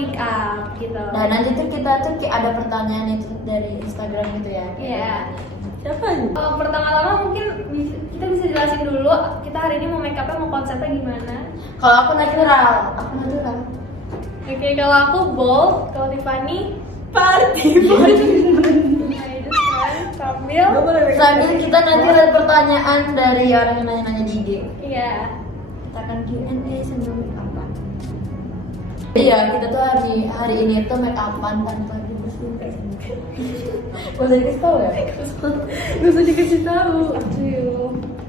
make up gitu. Nah nanti tuh kita tuh kayak ada pertanyaan itu dari Instagram gitu ya. Iya. Siapa? Pertama-tama mungkin kita bisa jelasin dulu kita hari ini mau make upnya mau konsepnya gimana. Kalau aku natural. Oke, kalau aku bold, kalau Tiffany Party. nah itu kan Sambil kita nanti lihat pertanyaan dari orang yang nanya-nanya di IG. Iya. Kita akan Q&A sambil make upan. Iya, kita tuh hari ini tuh make upan tanpa dibersihin. Gak usah dikasih tau ya? Gak usah dikasih tahu.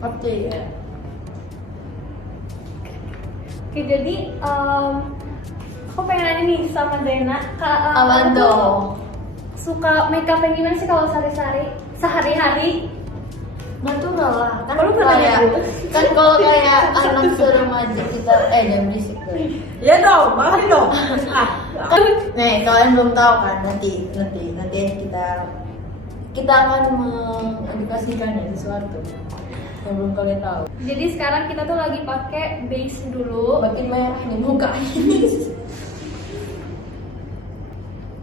Oke ya. Oke, jadi aku pengen nanya nih sama Zena. Apaan tuh? Suka make up yang gimana sih kalau sehari-hari? Natural lah. Kan Oh, lu pernah kayak nanya? kan kalau kayak anak seremaja kita jangan berisik tuh. Ya dong, makasih dong. Nih, kalian belum tahu kan nanti kita akan mengedukasikan ya sesuatu yang belum kalian tahu. Jadi sekarang kita tuh lagi pakai base dulu. Makin merah nih muka ini.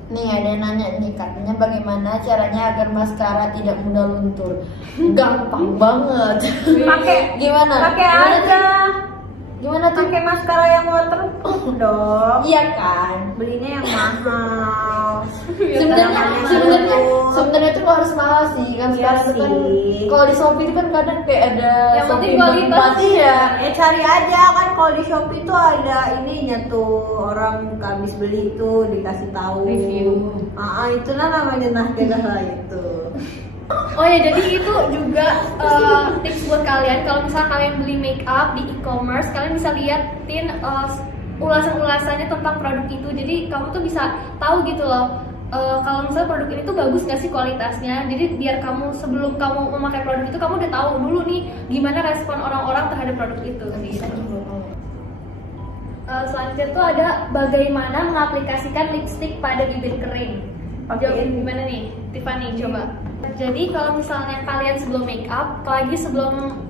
Nih ada yang nanya nih, katanya bagaimana caranya agar maskara tidak mudah luntur? Gampang banget. Pakai Gimana aja. Gimana tuh? Pakai maskara yang waterproof dong. Iya kan? Belinya yang mahal. Sebenarnya itu harus mahal sih kan Iya sekarang itu kan sih. kalau di Shopee itu kan kadang kayak ada Yang penting Shopee kualitas. empati ya. Ya cari aja kan kalau di Shopee itu ada ininya tuh, orang habis beli itu dikasih tahu Review. Itulah namanya nah itu. Oh ya, jadi itu juga tips buat kalian. Kalau misalnya kalian beli make up di e-commerce, kalian bisa liatin ulasan-ulasannya tentang produk itu. Jadi kamu tuh bisa tahu gitu loh. Kalau misalnya produk ini tuh bagus gak sih kualitasnya. Jadi biar kamu sebelum kamu memakai produk itu, kamu udah tahu dulu nih gimana respon orang-orang terhadap produk itu. Gitu. Selanjutnya tuh ada bagaimana mengaplikasikan lipstick pada bibir kering. Jawabin gimana nih, Tiffany, coba. Jadi kalau misalnya kalian sebelum make up, apalagi sebelum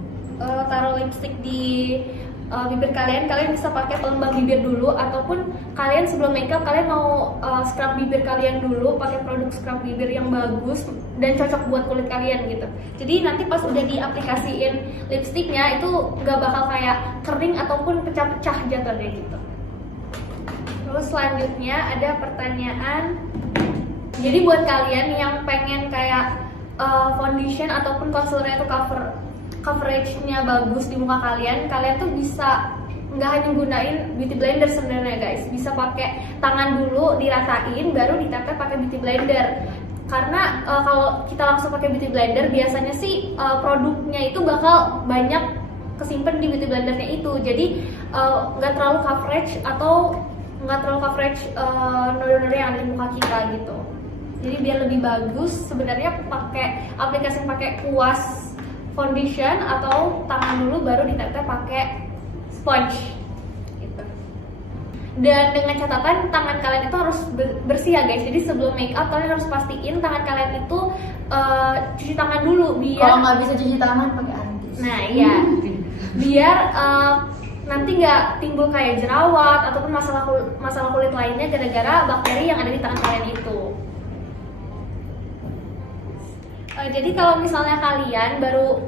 taruh lipstick di bibir kalian bisa pakai pelembab bibir dulu, ataupun kalian sebelum make up kalian mau scrub bibir kalian dulu pakai produk scrub bibir yang bagus dan cocok buat kulit kalian gitu. Jadi nanti pas udah diaplikasiin lipsticknya itu nggak bakal kayak kering ataupun pecah-pecah jatuhnya gitu. Terus selanjutnya ada pertanyaan. Jadi buat kalian yang pengen kayak foundation ataupun concealer itu coverage-nya bagus di muka kalian tuh bisa nggak hanya gunain beauty blender sebenarnya guys, bisa pakai tangan dulu diratain baru ditempel pakai beauty blender. Karena kalau kita langsung pakai beauty blender biasanya sih produknya itu bakal banyak kesimpan di beauty blendernya itu, jadi nggak terlalu coverage noda-noda yang ada di muka kita gitu. Jadi biar lebih bagus sebenarnya pakai aplikasi yang pakai kuas foundation atau tangan dulu baru ditempel pakai sponge gitu. Dan dengan catatan tangan kalian itu harus bersih ya guys. Jadi sebelum make up kalian harus pastiin tangan kalian itu cuci tangan dulu biar Kalau nggak bisa cuci tangan pakai antis. Nah iya, biar nanti nggak timbul kayak jerawat ataupun masalah kulit lainnya gara-gara bakteri yang ada di tangan kalian itu. Jadi kalau misalnya kalian baru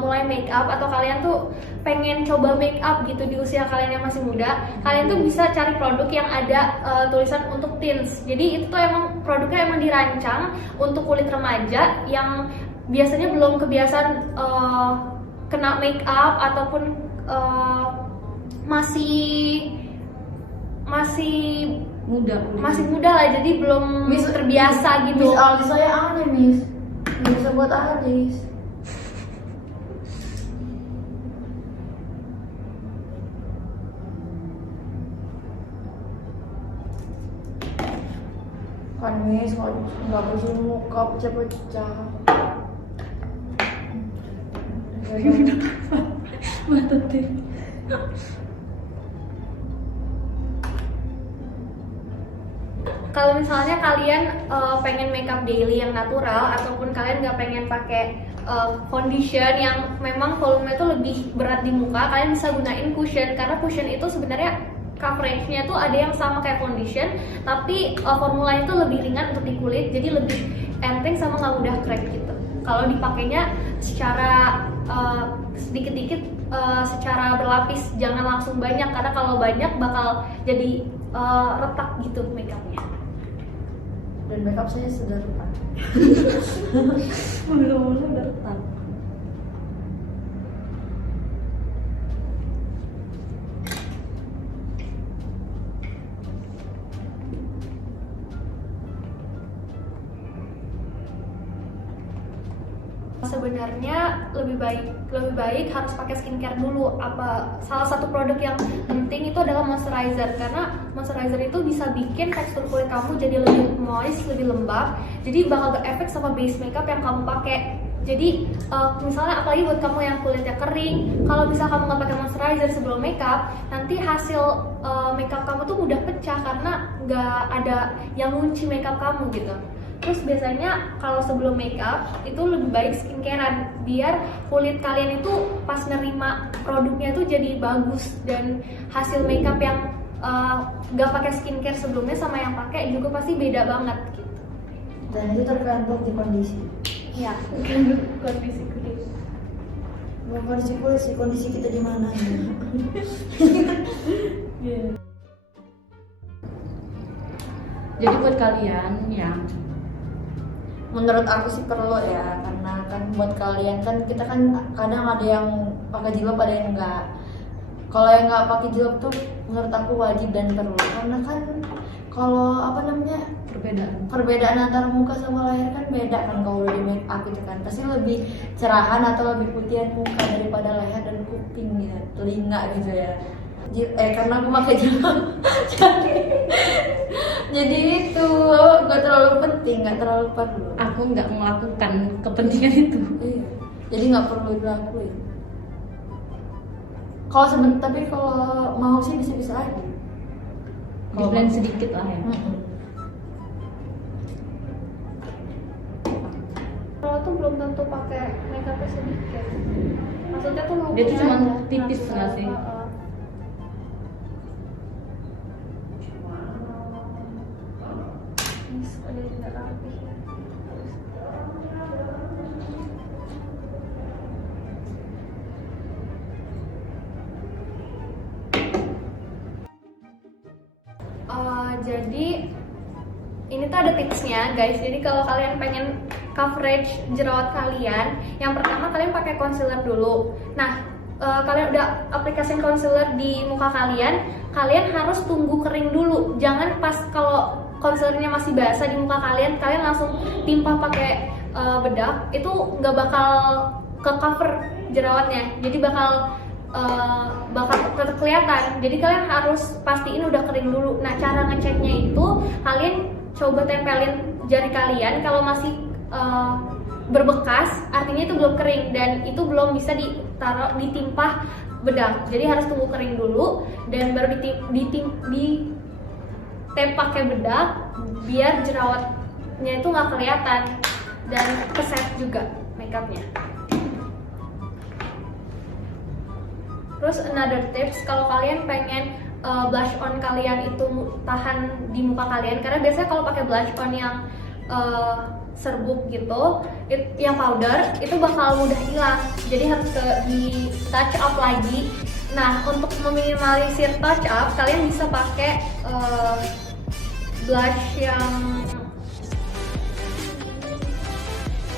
mulai make up atau kalian tuh pengen coba make up gitu di usia kalian yang masih muda, kalian tuh bisa cari produk yang ada tulisan untuk teens. Jadi itu tuh emang produknya emang dirancang untuk kulit remaja yang biasanya belum kebiasaan kena make up ataupun masih muda lah, jadi belum terbiasa gitu. Miss Alis saya aneh Miss, nggak bisa buat alis. Kan Miss nggak bersih muka pecah-pecah. Matotin. Kalau misalnya kalian pengen makeup daily yang natural ataupun kalian nggak pengen pakai foundation yang memang volumenya itu lebih berat di muka, kalian bisa gunain cushion karena cushion itu sebenarnya coveragenya tuh ada yang sama kayak foundation, tapi formulanya tuh lebih ringan untuk di kulit, jadi lebih enteng sama nggak mudah crack gitu. Kalau dipakainya secara sedikit-dikit, secara berlapis, jangan langsung banyak, karena kalau banyak bakal jadi retak gitu makeupnya. Dan makeup saya sudah retak. Belum udah retak. Sebenarnya lebih baik harus pakai skincare dulu. Salah satu produk yang penting itu adalah moisturizer, karena moisturizer itu bisa bikin tekstur kulit kamu jadi lebih moist, lebih lembab, jadi bakal berefek sama base makeup yang kamu pakai. Jadi misalnya apalagi buat kamu yang kulitnya kering, kalau bisa kamu nggak pakai moisturizer sebelum makeup, nanti hasil makeup kamu tuh mudah pecah karena nggak ada yang ngunci makeup kamu gitu. Terus biasanya kalau sebelum makeup itu lebih baik skincarean, biar kulit kalian itu pas nerima produknya tuh jadi bagus, dan hasil makeup yang nggak pakai skincare sebelumnya sama yang pakai juga pasti beda banget gitu. Dan itu tergantung di kondisi. Ya, kondisi kulit. Bukan kondisi kulit sih, kondisi kita di mana. Jadi buat kalian yang Menurut aku sih perlu ya, karena kan buat kalian kan kita kan kadang ada yang pakai jilbab, ada yang enggak. Kalau yang nggak pakai jilbab tuh menurut aku wajib dan perlu, karena kan kalau perbedaan antara muka sama leher kan beda kan. Kalau udah di make up itu kan pasti lebih cerahan atau lebih putihan muka daripada leher dan kuping ya, telinga gitu ya. Karena aku pakai jilbab jadi itu nggak terlalu penting, nggak terlalu perlu. aku nggak melakukan kepentingan itu. Iya, jadi nggak perlu dilakuin. Tapi kalau mau sih bisa-bisa aja. Di blend sedikit lah ya. Kalau tuh belum tentu pakai makeupnya sedikit. Maksudnya tuh Dia tuh cuma aja, tipis nggak sih? Ada yang nggak rapi ya. Jadi ini tuh ada tipsnya guys. Jadi kalau kalian pengen coverage jerawat kalian, yang pertama kalian pakai concealer dulu. Nah, kalian udah aplikasiin concealer di muka kalian, kalian harus tunggu kering dulu. Jangan pas kalau concealernya masih basah di muka kalian, kalian langsung timpa pakai bedak, itu nggak bakal ke cover jerawatnya. Jadi bakal tetap kelihatan. Jadi kalian harus pastiin udah kering dulu. Nah, cara ngeceknya itu kalian coba tempelin jari kalian. Kalau masih berbekas, artinya itu belum kering dan itu belum bisa ditimpa bedak. Jadi harus tunggu kering dulu dan baru ditep pakai bedak biar jerawatnya itu nggak kelihatan dan keset juga makeupnya. Terus another tips, kalau kalian pengen blush on kalian itu tahan di muka kalian, karena biasanya kalau pakai blush on yang serbuk gitu, yang powder itu bakal mudah hilang. Jadi harus di touch up lagi. Nah, untuk meminimalisir touch up, kalian bisa pakai blush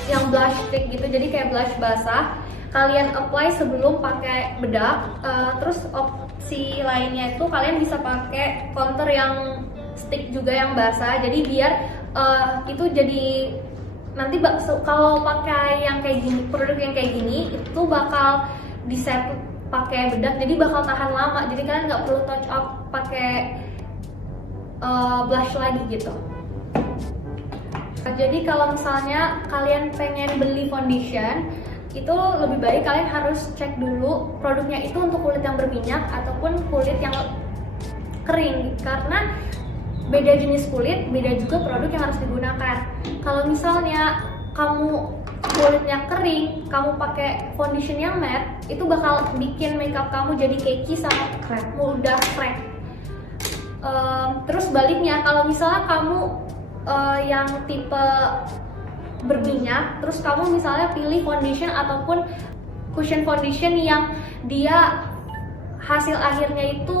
yang blush stick gitu. Jadi kayak blush basah. Kalian apply sebelum pakai bedak. Terus opsi lainnya itu kalian bisa pakai contour yang stick juga yang basah. Jadi biar itu jadi nanti kalau pakai yang kayak gini, produk yang kayak gini itu bakal di-set pakai bedak, jadi bakal tahan lama. Jadi kalian nggak perlu touch up pakai blush lagi gitu. Jadi kalau misalnya kalian pengen beli foundation, itu lebih baik kalian harus cek dulu produknya itu untuk kulit yang berminyak ataupun kulit yang kering, karena beda jenis kulit, beda juga produk yang harus digunakan. Kalau misalnya kamu kulitnya kering, kamu pakai foundation yang matte, itu bakal bikin makeup kamu jadi cakey sama mudah crack. Terus baliknya, kalau misalnya kamu yang tipe berminyak, terus kamu misalnya pilih foundation ataupun cushion foundation yang dia hasil akhirnya itu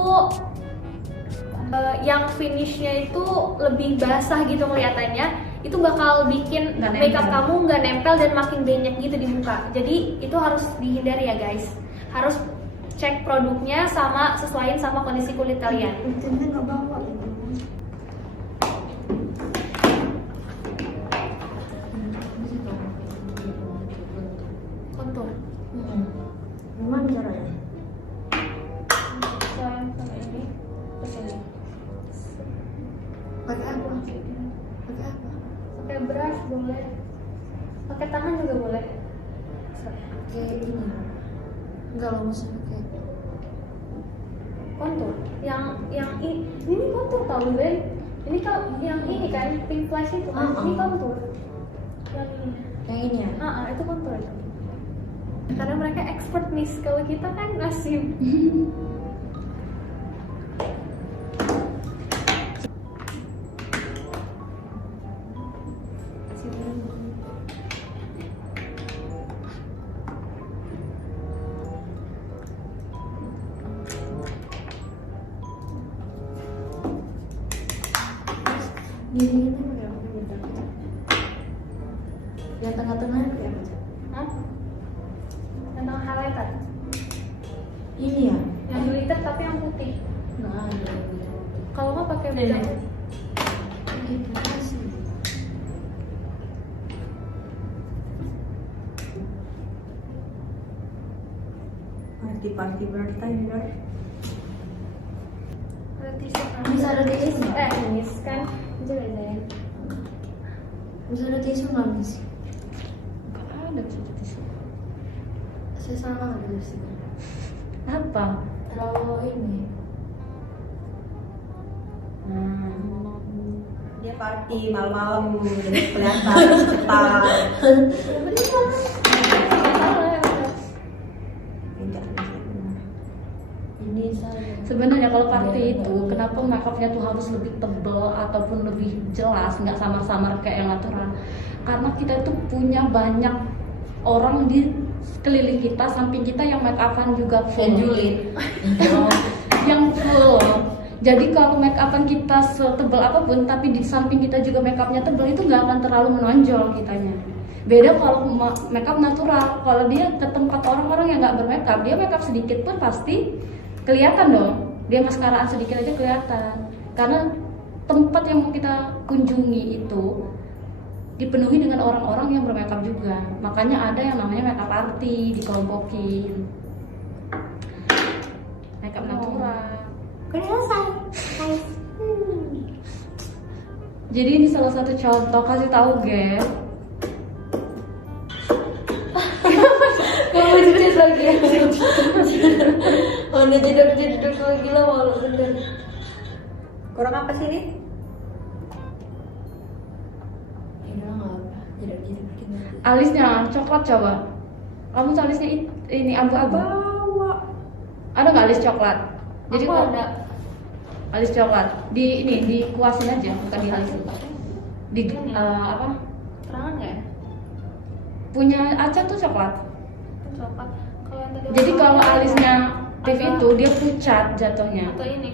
yang finishnya itu lebih basah gitu kelihatannya, itu bakal bikin Nggak makeup nempel. kamu nggak nempel dan makin banyak gitu di muka. Jadi itu harus dihindari ya guys. Harus cek produknya sama sesuaiin sama kondisi kulit kalian. Pintunya nggak bawa. Kontur. Gimana caranya? Selain sama ini, terus ini. Pakai apa? Pakai apa? Pakai brush boleh. Pakai tangan juga boleh. Kayak ini. Enggak loh, maksudnya kayak Kontur. Yang ini kontur tau Ben. Ini kalau yang ini kan pink flash itu kan. Ini kontur. Yang ini. yang ini ya. Itu kontur itu. Karena mereka expert nih, kalau kita kan nasib. Ini pakai apa gitu? Yang tengah-tengah kayak apa? Hah? Tentang highlighter. Ini ya? Yang glitter tapi yang putih. Nah, ada gitu. Kalau nggak pakai Nih, bedak. nih. Gitu sih. Party bertanya. Ada tisu kan? Bisa ada tisu nggak? Ini kan. Coba saya. Bisa ada tisu nggak sih? Nggak ada tisu. Saya salah ada sih. Apa? Kalau ini. Dia party malam-malam jadi kelihatan cetar. Ini saya. Sebenarnya kalau party itu, kenapa makeupnya tuh harus lebih tebal ataupun lebih jelas, nggak samar-samar kayak yang natural? Karena kita tuh punya banyak orang di sekeliling kita, samping kita yang make upan juga full. Dan julid. Yang full. Jadi kalau make upan kita setebal apapun, tapi di samping kita juga make upnya tebal, itu nggak akan terlalu menonjol kitanya. Beda kalau make up natural, kalau dia ke tempat orang-orang yang nggak bermake up, dia make up sedikit pun pasti kelihatan dong. Dia maskaraan sedikit aja kelihatan. Karena tempat yang mau kita kunjungi itu dipenuhi dengan orang-orang yang bermake up juga. Makanya ada yang namanya make up party, dikelompokin. Make up natural. Kan selesai. Jadi ini salah satu contoh, kasih tahu Gem. Kamu jujur lagi ya. Udah jedok lagi lah walau bener. Kurang apa sih ini? Ini nggak apa. Jedok bikin. Alisnya coklat coba. Kamu tuh alisnya ini abu-abu. Bawa. Ada nggak alis coklat? Jadi Aku kalau ada. alis coklat dikuasin aja, bukan dialisin. Di apa? Terangan nggak ya? Punya Aca tuh coklat. Coklat. Kalau yang tadi Jadi warna kalau apa? alisnya Tiff Agak- itu dia pucat jatuhnya. atau ini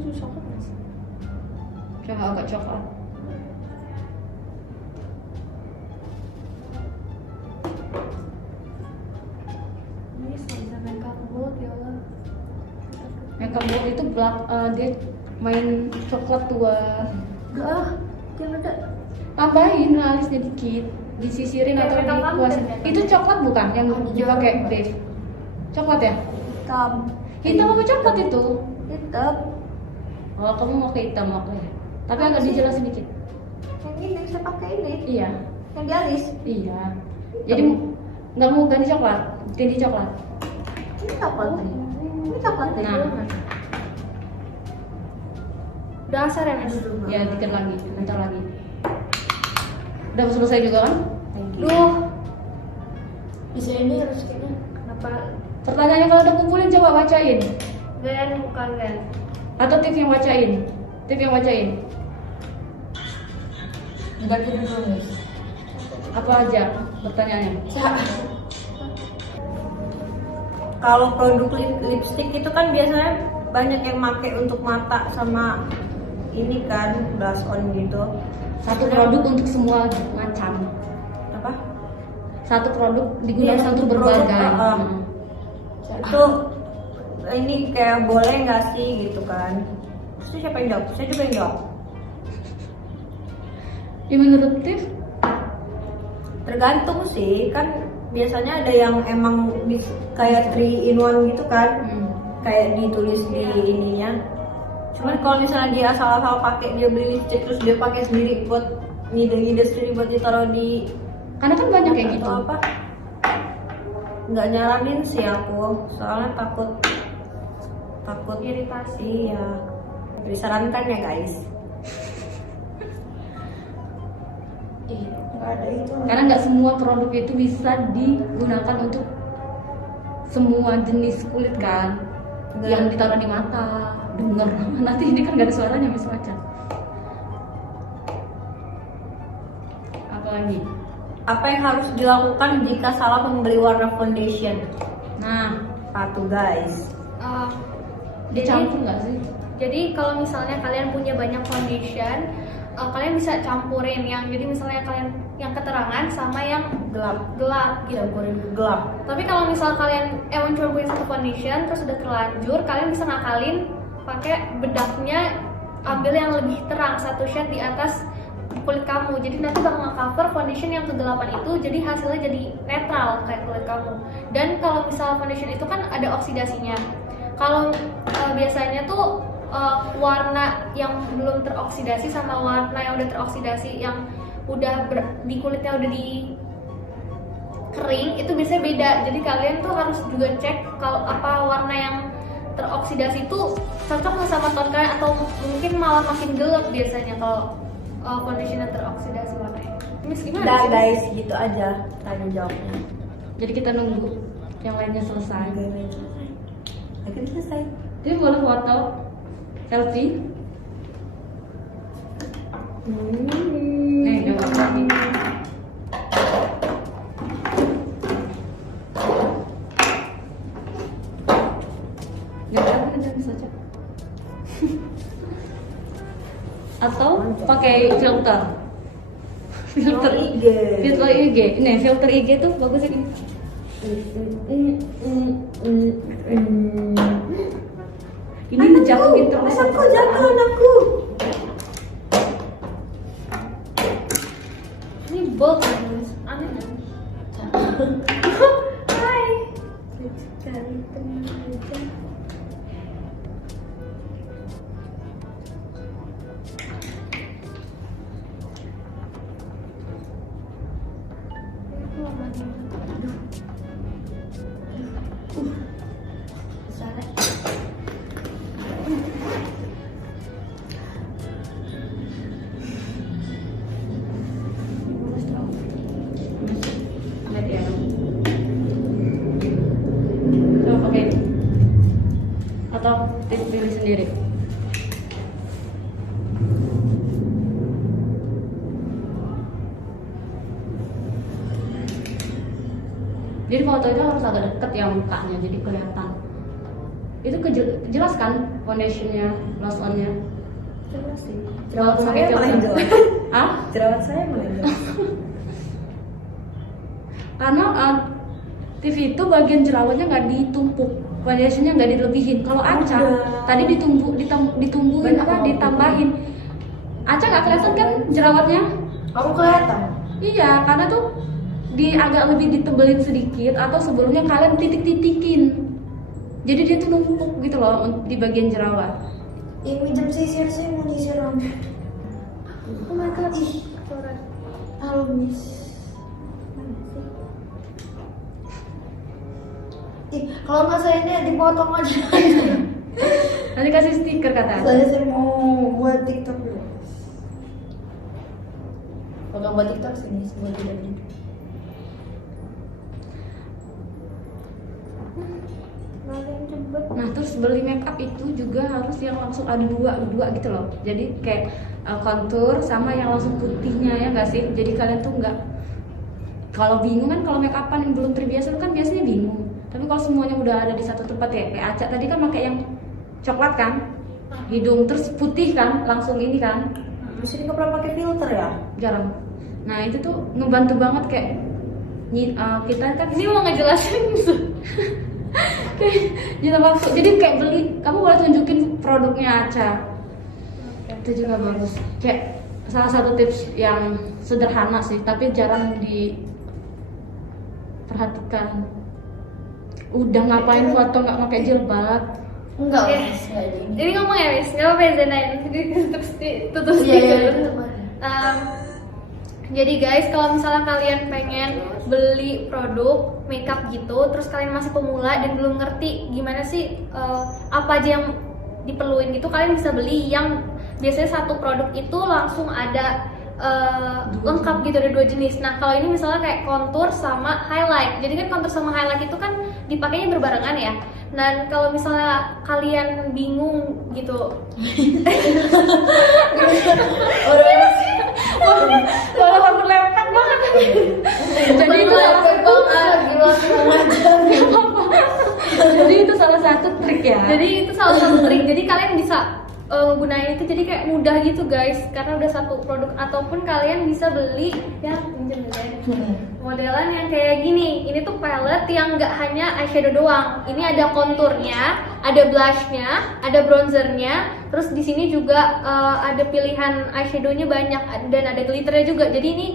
susah kan mas? Coba agak coklat. Ini bisa makeup gold ya Allah. Makeup gold itu dia main coklat tua. Enggak ah. Jangan ada. Tambahin alisnya dikit, disisirin Kayak atau makeup kamu dikuasin. kan? Itu coklat bukan yang dipakai Tiff? Coklat ya? Hitam. Hitam apa coklat itu? Hitam. Oh, kamu mau ke hitam aku ya. Tapi agak dijelasin dikit. Yang ini yang saya pakai ini. Iya, Yang di alis. iya. Jadi nggak mau ganti coklat, ganti coklat. Ini coklat nih. Ini coklat nih. Nah. Udah asar ya mas? Ya, dikit lagi, bentar lagi. Udah selesai juga kan? Duh, Bisa ini harus kayaknya. kenapa? Pertanyaannya kalau udah kumpulin coba bacain. Gen bukan gen. Atau Tiff yang bacain? Tiff yang bacain. Ganti dulu Miss. Apa aja pertanyaannya? Kalau produk lipstick itu kan biasanya banyak yang make untuk mata sama ini kan blush on gitu. Satu produk untuk semua macam. Apa? Satu produk digunakan Iya, untuk satu produk, berbagai. Itu ini kayak boleh nggak sih gitu kan? Terus siapa yang jawab? Saya juga yang jawab. Ya menurut Tiff, Tergantung sih, kan biasanya ada yang emang kayak 3 in 1 gitu kan, kayak ditulis di ininya. Cuman kalau misalnya dia asal-asal pakai, dia beli lipstick terus dia pakai sendiri buat ngide-ngide sendiri buat ditaruh di karena kan banyak kayak gitu. atau apa? Nggak nyaranin sih aku, soalnya takut Iritasi. Iya, disarankan ya guys. Nggak ada itu. Karena nggak semua produk itu bisa digunakan untuk semua jenis kulit kan. Nggak. Yang ditaruh di mata, denger. Nanti ini kan nggak ada suaranya Miss Macan. Apa lagi? Apa yang harus dilakukan jika salah membeli warna foundation? Nah, Satu guys. dicampur nggak sih? Jadi kalau misalnya kalian punya banyak foundation, kalian bisa campurin yang jadi misalnya kalian yang keterangan sama yang gelap gitu. Campurin gelap. Tapi kalau misal kalian emang cuma punya satu foundation terus udah terlanjur, kalian bisa ngakalin pakai bedaknya, ambil yang lebih terang satu shade di atas kulit kamu. Jadi nanti bakal nge-cover foundation yang kegelapan itu, jadi hasilnya jadi netral kayak kulit kamu. Dan kalau misal foundation itu kan ada oksidasinya. Kalau biasanya tuh warna yang belum teroksidasi sama warna yang udah teroksidasi yang udah di kulitnya udah di kering itu biasanya beda. Jadi kalian tuh harus juga cek kalau apa warna yang teroksidasi itu cocok nggak sama tone kalian atau mungkin malah makin gelap biasanya kalau foundation yang teroksidasi warnanya. Miss gimana? Udah sih, Miss? guys, gitu aja tanya jawabnya. Jadi kita nunggu yang lainnya selesai. Akhirnya selesai. Jadi boleh foto selfie. Nih, dapat lagi. Saja. Atau pakai filter. Filter IG. Filter IG. Nih, filter IG tuh bagus ini. Ini jatuhin terus. Masa kok jatuh anakku? Ini bold Miss. Aneh kan? Hai. Sekali tenang aja. Lihat ya. Coba pakai. Atau pilih sendiri. Jadi foto itu harus agak deket ya mukanya, jadi kelihatan. Itu jelas kan foundationnya, blush onnya. Jelas sih. Jerawat Saya malah jelas. Ah? Jerawat saya malah jelas. Karena TV itu bagian jerawatnya nggak ditumpuk, foundationnya nggak dilebihin. Kalau Aca tadi ditumbuhin Banyak apa? banget. Ditambahin. Aca nggak kelihatan kan jerawatnya? Aku kelihatan. Iya, karena tuh agak lebih ditebelin sedikit atau sebelumnya kalian titik-titikin. Jadi dia tuh numpuk gitu loh di bagian jerawat. Minjem sisir saya mau disiram. Oh my god. Halo Miss. Kalau nggak saya ini dipotong aja. Nanti kasih stiker kata. Saya mau buat TikTok dulu. Kalau buat TikTok sini buat video. Kalian cepet. Nah terus beli make up itu juga harus yang langsung ada dua gitu loh. Jadi kayak kontur sama yang langsung putihnya ya nggak sih. Jadi kalian tuh nggak, kalau bingung kan, kalau make upan yang belum terbiasa kan biasanya bingung. Tapi kalau semuanya udah ada di satu tempat ya, kayak Aca tadi kan pakai yang coklat kan, hidung terus putih kan, langsung ini kan. Terus ini nggak pernah pakai filter ya? Jarang. Nah itu tuh ngebantu banget kayak kita kan Ini mau ngejelasin kayak nyita waktu. Jadi kayak beli, kamu boleh tunjukin produknya Aca. Itu juga bagus. Kayak salah satu tips yang sederhana sih, tapi jarang diperhatikan. Udah ngapain foto nggak pakai jilbab? Enggak Oke. lah, enggak ini. Jadi ngomong ya Miss, nggak apa-apa ya Zenain. Tutup Iya, iya, speaker. iya. Jadi guys, kalau misalnya kalian pengen beli produk makeup gitu, terus kalian masih pemula dan belum ngerti gimana sih apa aja yang diperluin gitu, kalian bisa beli yang biasanya satu produk itu langsung ada lengkap gitu, ada 2 jenis. Nah kalau ini misalnya kayak contour sama highlight, jadi kan contour sama highlight itu kan dipakainya berbarengan ya. Dan kalau misalnya kalian bingung gitu, Malah aku lempar banget. Jadi itu salah satu trik ya. jadi itu salah satu trik. Jadi kalian bisa gunain itu jadi kayak mudah gitu guys, karena udah satu produk. Ataupun kalian bisa beli yang pinjam ya, modelan yang kayak gini. Ini tuh palette yang nggak hanya eyeshadow doang. Ini ada konturnya, ada blushnya, ada bronzernya. Terus di sini juga ada pilihan eyeshadownya banyak dan ada glitternya juga. Jadi ini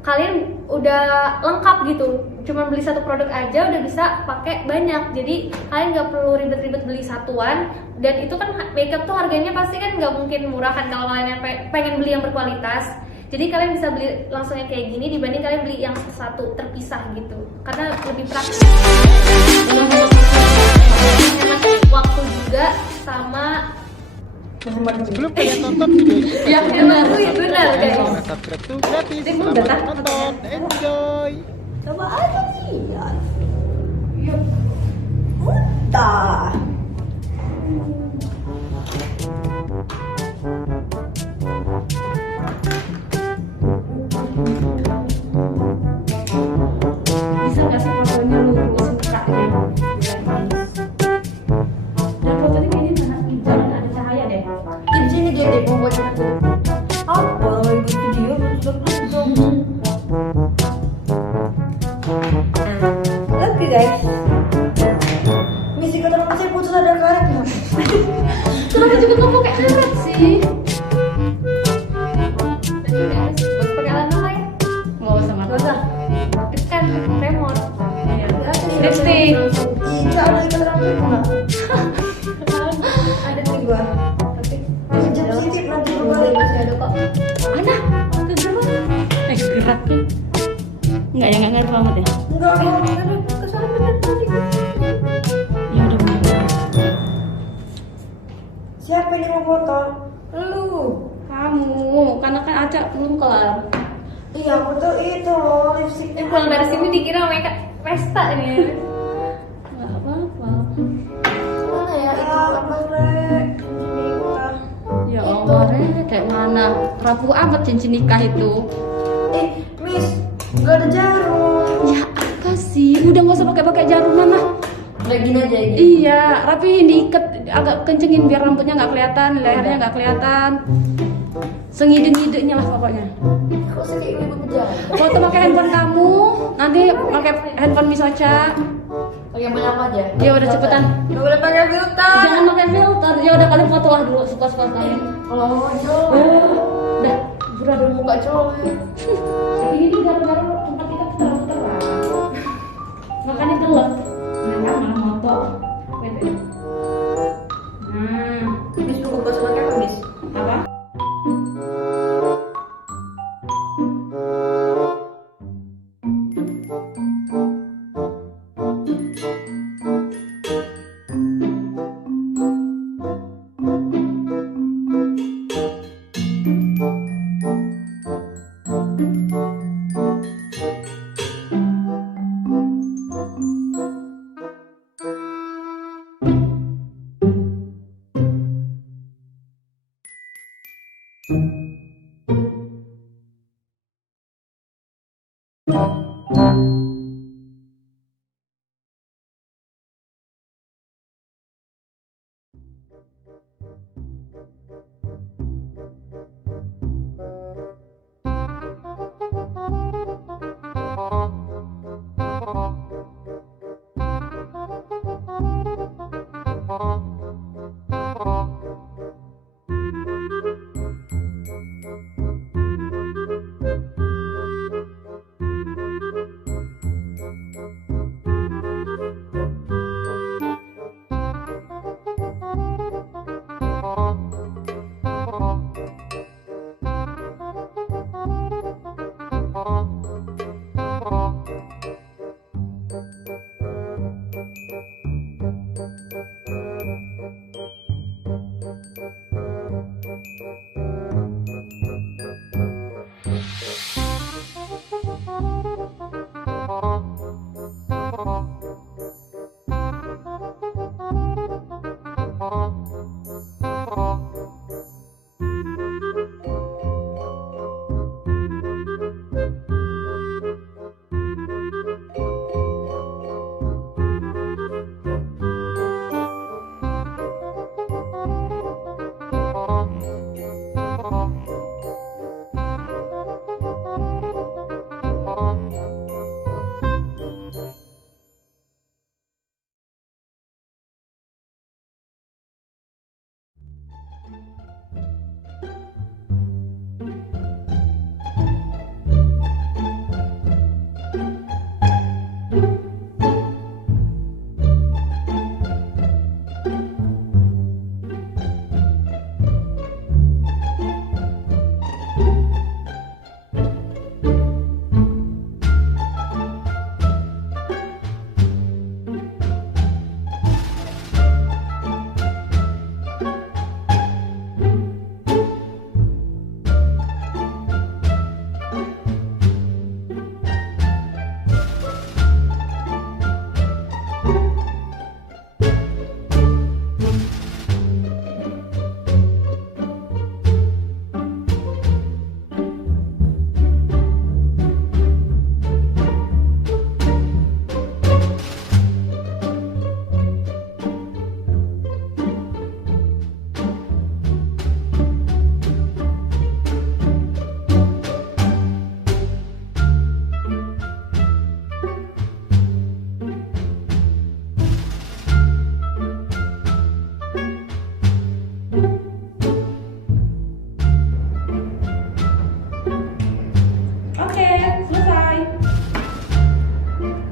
kalian udah lengkap gitu. Cuma beli satu produk aja udah bisa pakai banyak. Jadi kalian nggak perlu ribet-ribet beli satuan. Dan itu kan makeup tuh harganya pasti kan nggak mungkin murah kan kalau kalian pengen beli yang berkualitas. Jadi kalian bisa beli langsung yang kayak gini dibanding kalian beli yang satu terpisah gitu. Karena lebih praktis. Hemat waktu juga sama Sebelum kalian nonton video ini, Ya benar. benar guys. karena subscribe tuh gratis. Ini Selamat udah nonton, enjoy. Coba aja lihat. Yuk. Udah. Bisa nggak sih fotonya lurus mukanya? Dan fotonya kayaknya jangan ada cahaya deh. Di sini gede pembuatnya. Apa lagi video belum. Oke guys. Misi keterangan saya putus ada karetnya. Kenapa juga kamu pakai karet sih? Harus pakai alat apa ya? Nggak usah Gak usah. Tekan remote. Lipstick. Tidak ada keterangan saya enggak. Ada Ini gua. tapi Kejap sih nanti berbalik. masih ada kok. Ada kegerak. Gerak. Enggak ya, nggak ngaruh banget ya. Enggak mau kesana bener tadi. Ya udah bener. Siapa yang mau foto? Lu. Kamu, karena kan Aca belum kelar. Iya, aku tuh itu loh lipstick. Pulang dari sini dikira mereka pesta ini. Nggak apa-apa. Mana ya itu apa? Ya Allah, Re, kayak mana? Rapuh amat cincin nikah itu. Miss, gak ada jarum. Ya apa sih? Udah nggak usah pakai jarum mana? Kayak gini aja ini. Iya, rapihin diikat agak kencengin biar rambutnya nggak kelihatan, lehernya nggak kelihatan. Sengide-ngidenya lah pokoknya. Kok sedih ibu pejabat? Foto pakai handphone kamu, nanti pakai handphone Miss Ocha. Pakai yang banyak aja. Ya udah cepetan. Gak boleh pakai filter. Jangan pakai filter. Ya udah kalian foto lah dulu suka-suka kalian. Kalau cowok, Dah, buruan. udah muka cowok. Ini gara-gara tempat kita terlalu terang. Makanya gelap. Nah, malah moto. Wait, wait. Nah, Miss buku bahasa pakai apa, Miss? apa?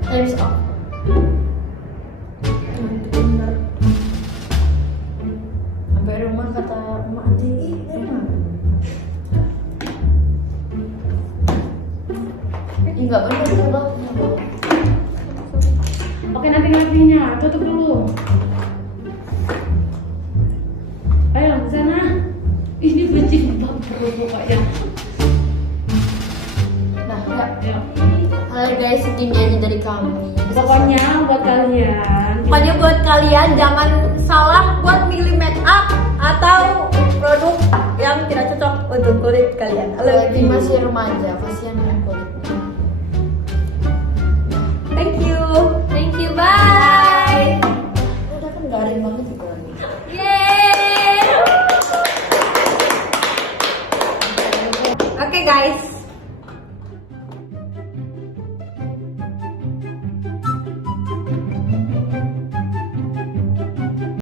Time's up. Sampai rumah kata emak aja, ih enak. Ih nggak bener tuh. Oke, napi-napinya tutup dulu. Ayo ke sana. Ini becik banget perlu pokoknya. Nah, enggak. Ya. Halo guys, segini aja dari kami. Pokoknya buat kalian. Pokoknya buat kalian jangan salah buat milih make up atau produk yang tidak cocok untuk kulit kalian. Lagi masih remaja, kasihan dengan kulitnya. Thank you. Thank you, bye. Udah kan garing banget juga. Yeay. Oke guys,